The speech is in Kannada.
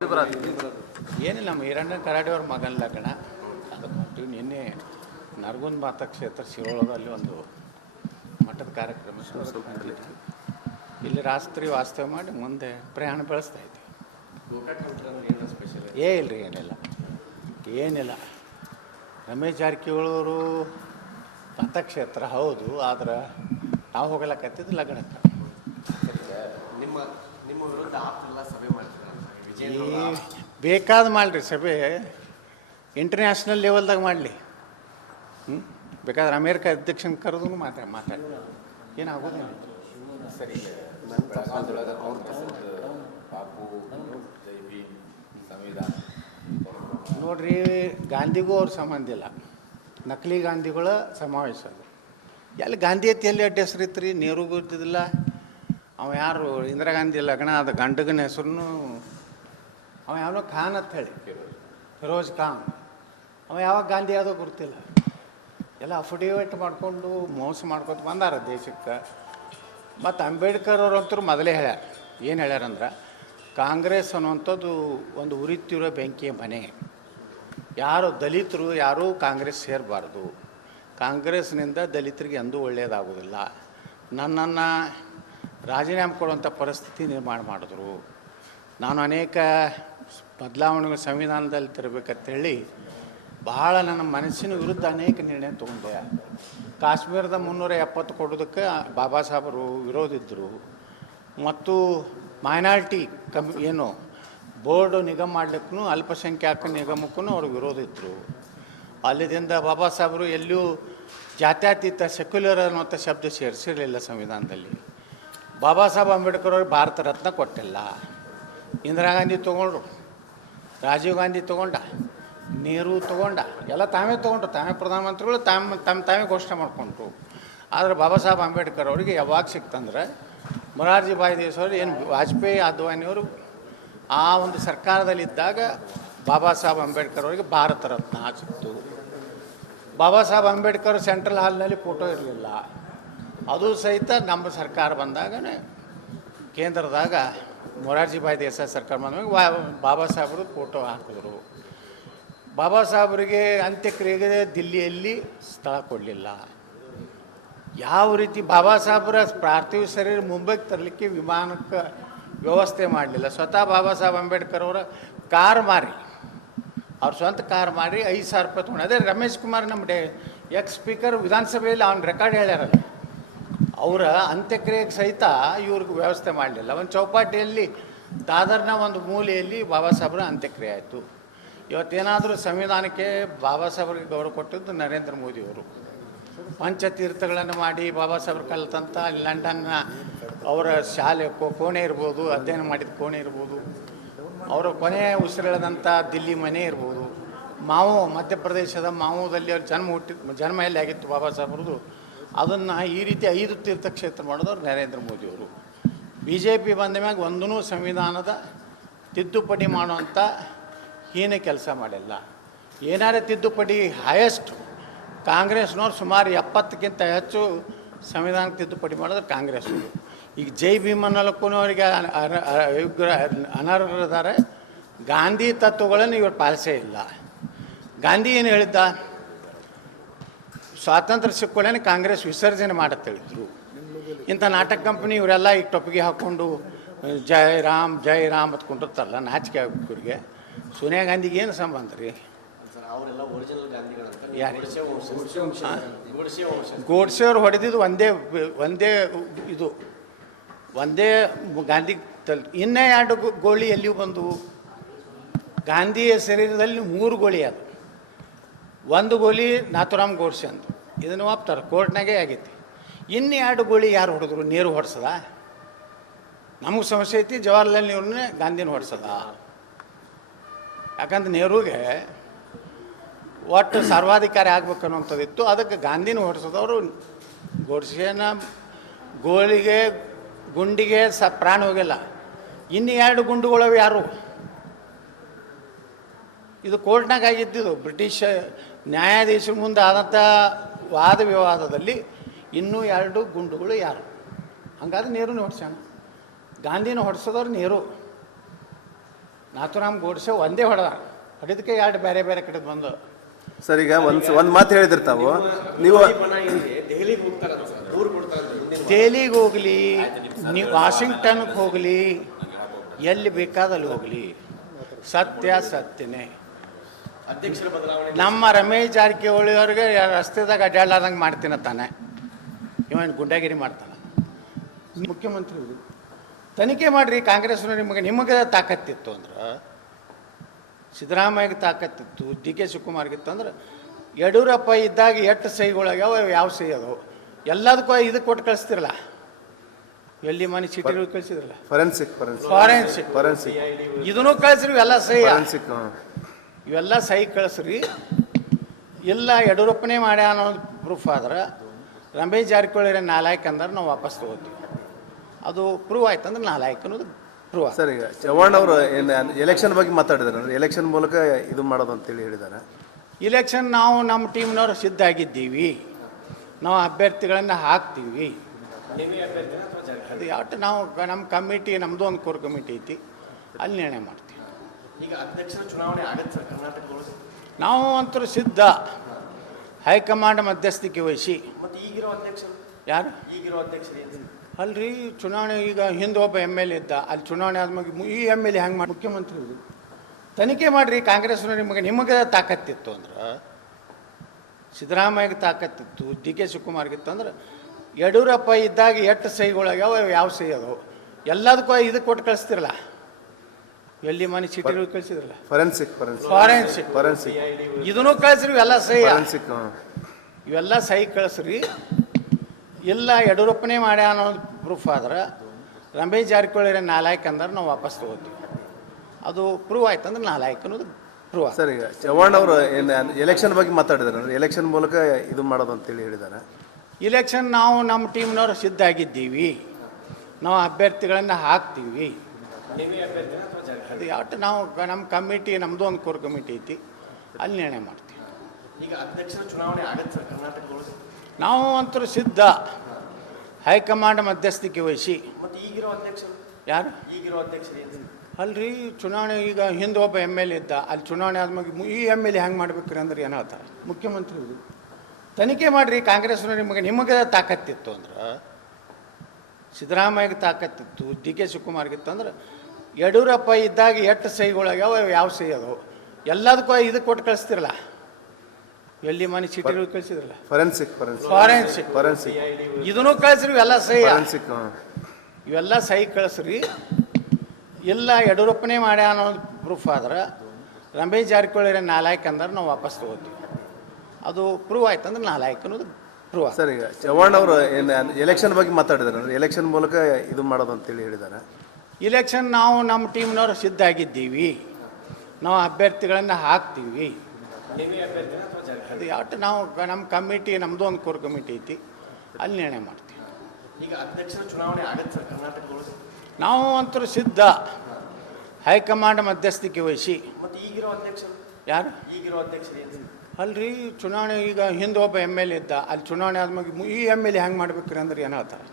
ಏನಿಲ್ಲ, ನಮ್ಮ ಈರಣ್ಣ ಕರಾಡಿಯವ್ರ ಮಗನ ಲಗ್ನ ಅದು ಕೊಟ್ಟು ನಿನ್ನೆ ನರಗುಂದ ಮತಕ್ಷೇತ್ರ ಶಿರೋಳದಲ್ಲಿ ಒಂದು ಮಠದ ಕಾರ್ಯಕ್ರಮ ಹೊಂದಿದ್ವಿ. ಇಲ್ಲಿ ರಾತ್ರಿ ವಾಸ್ತವ ಮಾಡಿ ಮುಂದೆ ಪ್ರಯಾಣ ಬೆಳೆಸ್ತಾ ಇದ್ವಿ. ಇಲ್ಲರಿ, ಏನಿಲ್ಲ. ರಮೇಶ್ ಜಾರಕಿಹೊಳಿ ಮತಕ್ಷೇತ್ರ ಹೌದು, ಆದ್ರೆ ನಾವು ಹೋಗಲಕತ್ತಿದ್ದು ಲಗ್ನಕ್ಕೆ. ನಿಮ್ಮ ವಿರುದ್ಧ ಆಪ್ತೆಲ್ಲ ಸಭೆ ಮಾಡ್ತಾರೆ, ಬೇಕಾದ ಮಾಡಲಿ ಸಭೆ, ಇಂಟರ್ನ್ಯಾಷನಲ್ ಲೆವೆಲ್ದಾಗ ಮಾಡಲಿ. ಬೇಕಾದ್ರೆ ಅಮೇರಿಕ ಅಧ್ಯಕ್ಷನ ಕರೆದು ಮಾತಾಡಿ ಏನಾಗೋದಿಲ್ಲ. ಸರಿ. ನೋಡ್ರಿ, ಗಾಂಧಿಗೂ ಅವ್ರ ಸಂಬಂಧ ಇಲ್ಲ. ನಕಲಿ ಗಾಂಧಿಗಳ ಸಮಾವೇಶ ಅದು. ಎಲ್ಲಿ ಗಾಂಧಿ ಐತಿ, ಎಲ್ಲಿ ಅಡ್ಡ ಹೆಸರು ಇತ್ತು ರೀ? ನೆಹರು ಗೊತ್ತಿದ್ದಿಲ್ಲ. ಅವ ಯಾರು ಇಂದಿರಾ ಗಾಂಧಿ ಲಗ್ನ ಅದು ಗಂಡಗನ ಹೆಸರು ಅವ ಯಾವನೋ ಖಾನ್ ಅಂತ ಹೇಳಿ, ಫಿರೋಜ್ ಖಾನ್. ಅವ ಯಾವಾಗ ಗಾಂಧಿ ಯಾವುದೋ ಗೊತ್ತಿಲ್ಲ. ಎಲ್ಲ ಅಫಿಡೇವಿಟ್ ಮಾಡಿಕೊಂಡು ಮೋಸ ಮಾಡ್ಕೊತ ಬಂದಾರ ದೇಶಕ್ಕೆ. ಮತ್ತು ಅಂಬೇಡ್ಕರ್ ಅವರಂತೂ ಮೊದಲೇ ಹೇಳ್ಯಾರ. ಏನು ಹೇಳ್ಯಾರಂದ್ರೆ, ಕಾಂಗ್ರೆಸ್ ಅನ್ನುವಂಥದ್ದು ಒಂದು ಉರಿತಿರೋ ಬೆಂಕಿಯ ಮನೆ. ಯಾರು ದಲಿತರು ಯಾರೂ ಕಾಂಗ್ರೆಸ್ ಸೇರಬಾರ್ದು. ಕಾಂಗ್ರೆಸ್ನಿಂದ ದಲಿತರಿಗೆ ಎಂದೂ ಒಳ್ಳೆಯದಾಗೋದಿಲ್ಲ. ನನ್ನನ್ನು ರಾಜೀನಾಮೆ ಕೊಡುವಂಥ ಪರಿಸ್ಥಿತಿ ನಿರ್ಮಾಣ ಮಾಡಿದ್ರು. ನಾನು ಅನೇಕ ಬದಲಾವಣೆಗಳು ಸಂವಿಧಾನದಲ್ಲಿ ತರಬೇಕಂತೇಳಿ ಭಾಳ ನನ್ನ ಮನಸ್ಸಿನ ವಿರುದ್ಧ ಅನೇಕ ನಿರ್ಣಯ ತೊಗೊಂಡೆ. ಕಾಶ್ಮೀರದ 370 ಕೊಡೋದಕ್ಕೆ ಬಾಬಾ ಸಾಹೇಬರು ವಿರೋಧಿದ್ದರು. ಮತ್ತು ಮೈನಾರಿಟಿ ಏನು ಬೋರ್ಡ್ ನಿಗಮ ಮಾಡಲಿಕ್ಕೂ ಅಲ್ಪಸಂಖ್ಯಾತ ನಿಗಮಕ್ಕೂ ಅವ್ರಿಗೆ ವಿರೋಧ ಇದ್ದರು. ಅಲ್ಲಿದಿಂದ ಬಾಬಾ ಸಾಹೇಬರು ಎಲ್ಲಿಯೂ ಜಾತ್ಯತೀತ ಸೆಕ್ಯುಲರ್ ಅನ್ನುವಂಥ ಶಬ್ದ ಸೇರಿಸಿರಲಿಲ್ಲ ಸಂವಿಧಾನದಲ್ಲಿ. ಬಾಬಾ ಸಾಹೇಬ್ ಅಂಬೇಡ್ಕರ್ ಅವ್ರಿಗೆ ಭಾರತ ರತ್ನ ಕೊಟ್ಟಿಲ್ಲ. ಇಂದಿರಾ ಗಾಂಧಿ ತೊಗೊಂಡ್ರು, ರಾಜೀವ್ ಗಾಂಧಿ ತೊಗೊಂಡ, ನೆಹರು ತೊಗೊಂಡ, ಎಲ್ಲ ತಾವೇ ತೊಗೊಂಡ್ರು. ತಾವೇ ಪ್ರಧಾನಮಂತ್ರಿಗಳು ತಾವೇ ಘೋಷಣೆ ಮಾಡಿಕೊಂಡ್ರು. ಆದರೆ ಬಾಬಾ ಸಾಹೇಬ್ ಅಂಬೇಡ್ಕರ್ ಅವರಿಗೆ ಯಾವಾಗ ಸಿಕ್ತಂದ್ರೆ, ಮೊರಾರ್ಜಿ ಭಾಯ್ ದೇಸಾಯಿ ಏನು ವಾಜಪೇಯಿ ಅದ್ವಾನಿಯವರು ಆ ಒಂದು ಸರ್ಕಾರದಲ್ಲಿದ್ದಾಗ ಬಾಬಾ ಸಾಹೇಬ್ ಅಂಬೇಡ್ಕರ್ ಅವರಿಗೆ ಭಾರತ ರತ್ನ ಸಿಕ್ತು. ಬಾಬಾ ಸಾಹೇಬ್ ಅಂಬೇಡ್ಕರ್ ಸೆಂಟ್ರಲ್ ಹಾಲ್ನಲ್ಲಿ ಫೋಟೋ ಇರಲಿಲ್ಲ. ಅದು ಸಹಿತ ನಮ್ಮ ಸರ್ಕಾರ ಬಂದಾಗನೇ ಕೇಂದ್ರದಾಗ ಮೊರಾರ್ಜಿ ಭಾಯ್ ದೇಸಾಯಿ ಸರ್ಕಾರ ಬಂದಾಗ ಬಾಬಾ ಸಾಹೇಬರು ಫೋಟೋ ಹಾಕಿದ್ರು. ಬಾಬಾ ಸಾಹೇಬರಿಗೆ ಅಂತ್ಯಕ್ರಿಯೆಗೆ ದಿಲ್ಲಿಯಲ್ಲಿ ಸ್ಥಳ ಕೊಡಲಿಲ್ಲ. ಯಾವ ರೀತಿ ಬಾಬಾ ಸಾಹೇಬರ ಪಾರ್ಥಿವ ಶರೀರ ಮುಂಬೈಗೆ ತರಲಿಕ್ಕೆ ವಿಮಾನಕ್ಕೆ ವ್ಯವಸ್ಥೆ ಮಾಡಲಿಲ್ಲ. ಸ್ವತಃ ಬಾಬಾ ಸಾಹೇಬ್ ಅಂಬೇಡ್ಕರ್ ಅವರ ಕಾರ್ ಮಾರಿ, ಅವ್ರ ಸ್ವಂತ ಕಾರ್ ಮಾರಿ 5,000 ರೂಪಾಯಿ ತೊಗೊಂಡು. ಅದೇ ರಮೇಶ್ ಕುಮಾರ್ ನಮ್ಮ ಎಕ್ಸ್ ಸ್ಪೀಕರ್ ವಿಧಾನಸಭೆಯಲ್ಲಿ ಅವ್ನ ರೆಕಾರ್ಡ್ ಹೇಳ್ಯಾರಲ್ಲ, ಅವರ ಅಂತ್ಯಕ್ರಿಯೆಗೆ ಸಹಿತ ಇವ್ರಿಗೆ ವ್ಯವಸ್ಥೆ ಮಾಡಲಿಲ್ಲ. ಒಂದು ಚೌಪಾಟಿಯಲ್ಲಿ ದಾದರ್ನ ಒಂದು ಮೂಲೆಯಲ್ಲಿ ಬಾಬಾ ಸಾಹೇಬ್ರ ಅಂತ್ಯಕ್ರಿಯೆ ಆಯಿತು. ಇವತ್ತೇನಾದರೂ ಸಂವಿಧಾನಕ್ಕೆ ಬಾಬಾ ಸಾಹೇಬ್ರಿಗೆ ಗೌರವ ಕೊಟ್ಟಿದ್ದು ನರೇಂದ್ರ ಮೋದಿಯವರು. ಪಂಚತೀರ್ಥಗಳನ್ನು ಮಾಡಿ ಬಾಬಾ ಸಾಹೇಬ್ರು ಕಲಿತಂಥ ಲಂಡನ್ನ ಅವರ ಶಾಲೆ ಕೋಣೆ ಇರ್ಬೋದು, ಅಧ್ಯಯನ ಮಾಡಿದ ಕೋಣೆ ಇರ್ಬೋದು, ಅವರ ಕೊನೆಯ ಉಸಿರೆಳೆದಂಥ ದಿಲ್ಲಿ ಮನೆ ಇರ್ಬೋದು, ಮಾವು ಮಧ್ಯಪ್ರದೇಶದ ಮಾವುದಲ್ಲಿ ಅವ್ರ ಜನ್ಮ ಎಲ್ಲಿ ಆಗಿತ್ತು ಬಾಬಾ ಸಾಹೇಬ್ರದ್ದು, ಅದನ್ನು ಈ ರೀತಿ 5 ತೀರ್ಥಕ್ಷೇತ್ರ ಮಾಡಿದವರು ನರೇಂದ್ರ ಮೋದಿಯವರು. BJP ಬಂದ ಮ್ಯಾಗ ಒಂದೂ ಸಂವಿಧಾನದ ತಿದ್ದುಪಡಿ ಮಾಡುವಂಥ ಹೀನ ಕೆಲಸ ಮಾಡಿಲ್ಲ. ಏನಾರೇ ತಿದ್ದುಪಡಿ ಹೈಯೆಸ್ಟ್ ಕಾಂಗ್ರೆಸ್ನವ್ರು ಸುಮಾರು 70ಕ್ಕಿಂತ ಹೆಚ್ಚು ಸಂವಿಧಾನಕ್ಕೆ ತಿದ್ದುಪಡಿ ಮಾಡಿದ್ರೆ ಕಾಂಗ್ರೆಸ್ನವರು. ಈಗ ಜೈ ಭೀಮನಲ್ಲಕ್ಕೂ ಅವರಿಗೆ ಅನರ್ಹರಿದ್ದಾರೆ. ಗಾಂಧಿ ತತ್ವಗಳನ್ನು ಇವರು ಪಾಲಿಸೇ ಇಲ್ಲ. ಗಾಂಧಿ ಏನು ಹೇಳಿದ್ದ? ಸ್ವಾತಂತ್ರ್ಯ ಸಿಕ್ಕೊಳ್ಳೇನೆ ಕಾಂಗ್ರೆಸ್ ವಿಸರ್ಜನೆ ಮಾಡುತ್ತೇಳಿದ್ರು. ಇಂಥ ನಾಟಕ ಕಂಪನಿ ಇವರೆಲ್ಲ ಈಗ ಟೊಪ್ಪಿಗೆ ಹಾಕ್ಕೊಂಡು ಜೈ ರಾಮ್ ಅಂತ ಕೊಂಡಿರ್ತಾರಲ್ಲ, ನಾಚಿಕೆ ಆಗ್ಬೇಕು ಇವರಿಗೆ. ಸೋನಿಯಾ ಗಾಂಧಿಗೆ ಏನು ಸಂಬಂಧ ರೀ? ಗೋಡ್ಸೆ ಅವ್ರು ಹೊಡೆದಿದ್ದು ಒಂದೇ ಗಾಂಧಿ ಇನ್ನೇ 2 ಗೋಳಿ ಎಲ್ಲಿಯೂ ಬಂದು. ಗಾಂಧಿಯ ಶರೀರದಲ್ಲಿ 3 ಗೋಳಿ ಅದು. ಒಂದು ಗೋಲಿ ನಾಥುರಾಮ್ ಗೋಡ್ಸೆ ಅಂತ ಇದನ್ನು ಒಪ್ತಾರೆ, ಕೋರ್ಟ್ನಾಗೆ ಆಗೈತಿ. ಇನ್ನು 2 ಗೋಳಿ ಯಾರು ಹೊಡೆದ್ರು? ನೆಹರು ಹೊಡ್ಸದ? ನಮಗೆ ಸಮಸ್ಯೆ ಐತಿ, ಜವಾಹರ್ಲಾಲ್ ನೆಹರೂನೇ ಗಾಂಧಿನ ಹೊಡ್ಸದ. ಯಾಕಂದ್ರೆ ನೆಹರುಗೆ ಒಟ್ಟು ಸರ್ವಾಧಿಕಾರಿ ಆಗ್ಬೇಕು ಅನ್ನೋಂಥದ್ದಿತ್ತು. ಅದಕ್ಕೆ ಗಾಂಧಿನ ಹೊಡ್ಸೋದವರು ಗೋಡ್ಸೆನ ಗುಂಡಿಗೆ ಪ್ರಾಣ ಹೋಗಿಲ್ಲ. ಇನ್ನು 2 ಗುಂಡುಗಳವು ಯಾರು? ಇದು ಕೋರ್ಟ್ನಾಗ ಆಗಿದ್ದಿದ್ದು. ಬ್ರಿಟಿಷ್ ನ್ಯಾಯಾಧೀಶರ ಮುಂದೆ ಆದಂಥ ವಾದ ವಿವಾದದಲ್ಲಿ ಇನ್ನೂ 2 ಗುಂಡುಗಳು ಯಾರು? ಹಂಗಾದ್ರೆ ನೆಹರೂನೇ ಹೊಡ್ಸ್ಯಾನ. ಗಾಂಧಿನ ಹೊಡ್ಸೋದವ್ರು ನೆಹರು. ನಾಥುರಾಮ್ ಗೋಡ್ಸೆ ಒಂದೇ ಹೊಡೆದಕ್ಕೆ ಎರಡು ಬೇರೆ ಬೇರೆ ಕಡೆ ಬಂದು. ಸರ್ ಈಗ ಒಂದು ಮಾತು ಹೇಳಿದ್ರಿ ತಾವು, ನೀವು ದೆಹಲಿಗೆ ಹೋಗ್ತಾರಂತ ಸರ್, ದೂರು ಕೊಡ್ತಾರಂತ ಮುಂದಿನ ದೆಹಲಿಗೆ ಹೋಗಲಿ, ನೀವು ವಾಷಿಂಗ್ಟನ್ಗೆ ಹೋಗಲಿ, ಎಲ್ಲಿ ಬೇಕಾದಲ್ಲಿ ಹೋಗಲಿ, ಸತ್ಯ ಸತ್ಯನೇ. ಅಧ್ಯಕ್ಷರ ಬದಲಾವಣೆ ನಮ್ಮ ರಮೇಶ್ ಜಾರಕಿಹೊಳಿ ಅವ್ರಿಗೆ ರಸ್ತೆದಾಗ ಅಡ್ಡಾಡ್ಲಾರ್ದಂಗೆ ಮಾಡ್ತೀನತ್ತಾನೆ, ಇವನ್ ಗುಂಡಾಗಿರಿ ಮಾಡ್ತಾನೆ. ಮುಖ್ಯಮಂತ್ರಿ ತನಿಖೆ ಮಾಡಿರಿ, ಕಾಂಗ್ರೆಸ್ನವ್ರು ನಿಮಗೆ ತಾಕತ್ತಿತ್ತು ಅಂದ್ರೆ, ಸಿದ್ದರಾಮಯ್ಯಗೆ ತಾಕತ್ತಿತ್ತು, ಡಿ ಕೆ ಶಿವಕುಮಾರ್ಗಿತ್ತು ಅಂದ್ರೆ, ಯಡಿಯೂರಪ್ಪ ಇದ್ದಾಗ ಎಷ್ಟು ಸಹಿಗಳಾಗ್ಯಾವ, ಯಾವ ಸಹಿ ಅದಾವು, ಎಲ್ಲದಕ್ಕೂ ಇದಕ್ಕೆ ಕೊಟ್ಟು ಕಳಿಸ್ತಿರಲ್ಲ, ಎಲ್ಲಿ ಮನೆ ಸಿಟಿಗಳು ಕಳಿಸಿದ್ರಲ್ಲ, ಫಾರೆನ್ಸಿಕ್ ಇದನ್ನು ಕಳಿಸ್ರಿ, ಇವೆಲ್ಲ ಸಹಿ, ಇವೆಲ್ಲ ಸಹಿ ಕಳಿಸ್ರಿ. ಇಲ್ಲ ಯಡಿಯೂರಪ್ಪನೇ ಮಾಡ್ಯ ಅನ್ನೋದು ಪ್ರೂಫ್ ಆದ್ರೆ, ರಮೇಶ್ ಜಾರಕಿಹೊಳಿ ನಾಲಾಯಕ್ ಅಂದ್ರೆ ನಾವು ವಾಪಸ್ ತಗೋತೀವಿ. ಅದು ಪ್ರೂವ್ ಆಯ್ತು ಅಂದ್ರೆ ನಾಲಾಯಕ್ ಅನ್ನೋದು ಪ್ರೂವ್. ಸರ್ ಈಗ ಚವ್ಹಾಣ್ ಅವರು ಎಲೆಕ್ಷನ್ ಬಗ್ಗೆ ಮಾತಾಡಿದಾರೆ, ಎಲೆಕ್ಷನ್ ಮೂಲಕ ಇದು ಮಾಡೋದು ಅಂತೇಳಿ ಹೇಳಿದ್ದಾರೆ. ಇಲೆಕ್ಷನ್ ನಾವು ನಮ್ಮ ಟೀಮ್ನವ್ರು ಸಿದ್ಧ ಆಗಿದ್ದೀವಿ, ನಾವು ಅಭ್ಯರ್ಥಿಗಳನ್ನು ಹಾಕ್ತೀವಿ. ಅದು ಯಾವತ್ತು ನಾವು ನಮ್ಮ ಕಮಿಟಿ, ನಮ್ಮದು ಒಂದು ಕೋರ್ ಕಮಿಟಿ ಐತಿ, ಅಲ್ಲಿ ನಿರ್ಣಯ ಮಾಡ್ತೀವಿ. ಈಗ ಅಧ್ಯಕ್ಷರ ಚುನಾವಣೆ ಆಗತ್ತೆ ಸರ್ ಕರ್ನಾಟಕದೊಳಗೆ? ನಾವು ಅಂತೂ ಸಿದ್ಧ, ಹೈಕಮಾಂಡ್ ಮಧ್ಯಸ್ಥಿಕೆ ವಹಿಸಿ. ಮತ್ತು ಈಗಿರೋ ಅಧ್ಯಕ್ಷರು ಯಾರು? ಈಗಿರೋ ಅಧ್ಯಕ್ಷರು ಏನು? ಅಲ್ರಿ, ಚುನಾವಣೆ ಈಗ ಹಿಂದೆ ಒಬ್ಬ ಎಮ್ ಎಲ್ ಎ ಇದ್ದ, ಅಲ್ಲಿ ಚುನಾವಣೆ ಆದ್ಮೇಲೆ ಈ ಎಮ್ ಎಲ್ ಎ ಹೆಂಗೆ ಮಾಡಿ? ಮುಖ್ಯಮಂತ್ರಿ ತನಿಖೆ ಮಾಡಿರಿ, ಕಾಂಗ್ರೆಸ್ನವ್ರು ನಿಮಗೆ ತಾಕತ್ತಿತ್ತು ಅಂದ್ರೆ, ಸಿದ್ದರಾಮಯ್ಯಗೆ ತಾಕತ್ತಿತ್ತು, ಡಿ ಕೆ ಶಿವಕುಮಾರ್ಗಿತ್ತು ಅಂದ್ರೆ, ಯಡಿಯೂರಪ್ಪ ಇದ್ದಾಗ ಎಷ್ಟು ಸಹಿಗಳಾಗ್ಯಾವ, ಯಾವ ಸಹಿ ಅದಾವು, ಎಲ್ಲದಕ್ಕೂ ಇದಕ್ಕೆ ಕೊಟ್ಟು ಕಳಿಸ್ತಿರಲ್ಲ, ಎಲ್ಲಿ ಮನೆ ಸಿಟಿಗಳು ಕಳಿಸಿದ್ರಲ್ಲ, ಫಾರೆನ್ಸಿಕ್ ಇದನ್ನು ಕಳಿಸ್ರಿ, ಇವೆಲ್ಲ ಸಹಿ, ಇವೆಲ್ಲ ಸಹಿ ಕಳಿಸ್ರಿ. ಇಲ್ಲ ಯಡಿಯೂರಪ್ಪನೇ ಮಾಡ್ಯ ಅನ್ನೋದು ಪ್ರೂಫ್ ಆದ್ರೆ, ರಮೇಶ್ ಜಾರಕಿಹೊಳಿ ನಾಲಾಯಕ್ ಅಂದ್ರೆ ನಾವು ವಾಪಸ್ ತಗೋತೀವಿ. ಅದು ಪ್ರೂವ್ ಆಯ್ತು ಅಂದ್ರೆ ನಾಲಾಯಕ್ ಅನ್ನೋದು ಪ್ರೂವ್. ಸರ್ ಈಗ ಚವ್ಹಾಣ್ ಅವರು ಎಲೆಕ್ಷನ್ ಬಗ್ಗೆ ಮಾತಾಡಿದಾರೆ, ಎಲೆಕ್ಷನ್ ಮೂಲಕ ಇದು ಮಾಡೋದು ಅಂತೇಳಿ ಹೇಳಿದ್ದಾರೆ. ಇಲೆಕ್ಷನ್ ನಾವು ನಮ್ಮ ಟೀಮ್ನವ್ರು ಸಿದ್ಧ ಆಗಿದ್ದೀವಿ, ನಾವು ಅಭ್ಯರ್ಥಿಗಳನ್ನು ಹಾಕ್ತೀವಿ. ಅದು ಯಾವತ್ತು ನಾವು ನಮ್ಮ ಕಮಿಟಿ, ನಮ್ಮದು ಒಂದು ಕೋರ್ ಕಮಿಟಿ ಐತಿ, ಅಲ್ಲಿ ನಿರ್ಣಯ ಮಾಡ್ತೀವಿ. ಈಗ ಅಧ್ಯಕ್ಷರ ಚುನಾವಣೆ ಆಗತ್ತೆ ಸರ್ ಕರ್ನಾಟಕದೊಳಗೆ? ನಾವು ಅಂತೂ ಸಿದ್ಧ, ಹೈಕಮಾಂಡ್ ಮಧ್ಯಸ್ಥಿಕೆ ವಹಿಸಿ. ಮತ್ತು ಈಗಿರೋ ಅಧ್ಯಕ್ಷರು ಯಾರು? ಈಗಿರೋ ಅಧ್ಯಕ್ಷರು ಏನು? ಅಲ್ರಿ, ಚುನಾವಣೆ ಈಗ ಹಿಂದೆ ಒಬ್ಬ ಎಮ್ ಎಲ್ ಎ ಇದ್ದ, ಅಲ್ಲಿ ಚುನಾವಣೆ ಆದ್ಮೇಲೆ ಈ ಎಮ್ ಎಲ್ ಎ ಹೆಂಗೆ ಮಾಡ್ಬೇಕ್ರಿ ಅಂದ್ರೆ ಏನು ಹೇಳ್ತಾರೆ? ಮುಖ್ಯಮಂತ್ರಿ ತನಿಖೆ ಮಾಡಿರಿ, ಕಾಂಗ್ರೆಸ್ನವ್ರು ನಿಮಗೆ ತಾಕತ್ತಿತ್ತು ಅಂದ್ರೆ, ಸಿದ್ದರಾಮಯ್ಯಗೆ ತಾಕತ್ತಿತ್ತು, ಡಿ ಕೆ ಶಿವಕುಮಾರ್ಗಿತ್ತು ಅಂದ್ರೆ, ಯಡಿಯೂರಪ್ಪ ಇದ್ದಾಗ ಎಷ್ಟು ಸಹಿಗಳಾಗ್ಯಾವ, ಯಾವ ಸಹಿ ಅದಾವು, ಎಲ್ಲದಕ್ಕೂ ಇದಕ್ಕೆ ಕೊಟ್ಟು ಕಳಿಸ್ತಿರಲ್ಲ, ಎಲ್ಲಿ ಮನೆ ಸಿಟಿಗಳು ಕಳಿಸಿದ್ರಲ್ಲ, ಫಾರೆನ್ಸಿಕ್ ಇದನ್ನು ಕಳಿಸ್ರಿ, ಇವೆಲ್ಲ ಸಹಿ, ಇವೆಲ್ಲ ಸಹಿ ಕಳಿಸ್ರಿ. ಇಲ್ಲ ಯಡಿಯೂರಪ್ಪನೇ ಮಾಡ್ಯ ಅನ್ನೋದು ಪ್ರೂಫ್ ಆದ್ರೆ, ರಮೇಶ್ ಜಾರಕಿಹೊಳಿ ನಾಲಾಯಕ್ ಅಂದ್ರೆ ನಾವು ವಾಪಸ್ ತಗೋತೀವಿ. ಅದು ಪ್ರೂವ್ ಆಯ್ತು ಅಂದ್ರೆ ನಾಲಾಯಕ್ ಅನ್ನೋದು ಪ್ರೂವ್. ಸರ್ ಈಗ ಚವ್ಹಾಣ್ ಅವರು ಎಲೆಕ್ಷನ್ ಬಗ್ಗೆ ಮಾತಾಡಿದಾರೆ, ಎಲೆಕ್ಷನ್ ಮೂಲಕ ಇದು ಮಾಡೋದು ಅಂತೇಳಿ ಹೇಳಿದ್ದಾರೆ. ಇಲೆಕ್ಷನ್ ನಾವು ನಮ್ಮ ಟೀಮ್ನವ್ರು ಸಿದ್ಧ ಆಗಿದ್ದೀವಿ, ನಾವು ಅಭ್ಯರ್ಥಿಗಳನ್ನು ಹಾಕ್ತೀವಿ. ಅದು ಯಾವತ್ತು ನಾವು ನಮ್ಮ ಕಮಿಟಿ, ನಮ್ಮದು ಒಂದು ಕೋರ್ ಕಮಿಟಿ ಐತಿ, ಅಲ್ಲಿ ನಿರ್ಣಯ ಮಾಡ್ತೀವಿ. ಈಗ ಅಧ್ಯಕ್ಷರ ಚುನಾವಣೆ ಆಗತ್ತೆ ಸರ್ ಕರ್ನಾಟಕದೊಳಗೆ? ನಾವು ಅಂತೂ ಸಿದ್ಧ, ಹೈಕಮಾಂಡ್ ಮಧ್ಯಸ್ಥಿಕೆ ವಹಿಸಿ. ಮತ್ತು ಈಗಿರೋ ಅಧ್ಯಕ್ಷರು ಯಾರು? ಈಗಿರೋ ಅಧ್ಯಕ್ಷರು ಏನು? ಅಲ್ರಿ, ಚುನಾವಣೆ ಈಗ ಹಿಂದೆ ಒಬ್ಬ ಎಮ್ ಎಲ್ ಎ ಇದ್ದ, ಅಲ್ಲಿ ಚುನಾವಣೆ ಆದ್ಮೇಲೆ ಈ ಎಮ್ ಎಲ್ ಎ ಹೆಂಗೆ ಮಾಡ್ಬೇಕ್ರಿ ಅಂದ್ರೆ ಏನು ಹೇಳ್ತಾರೆ?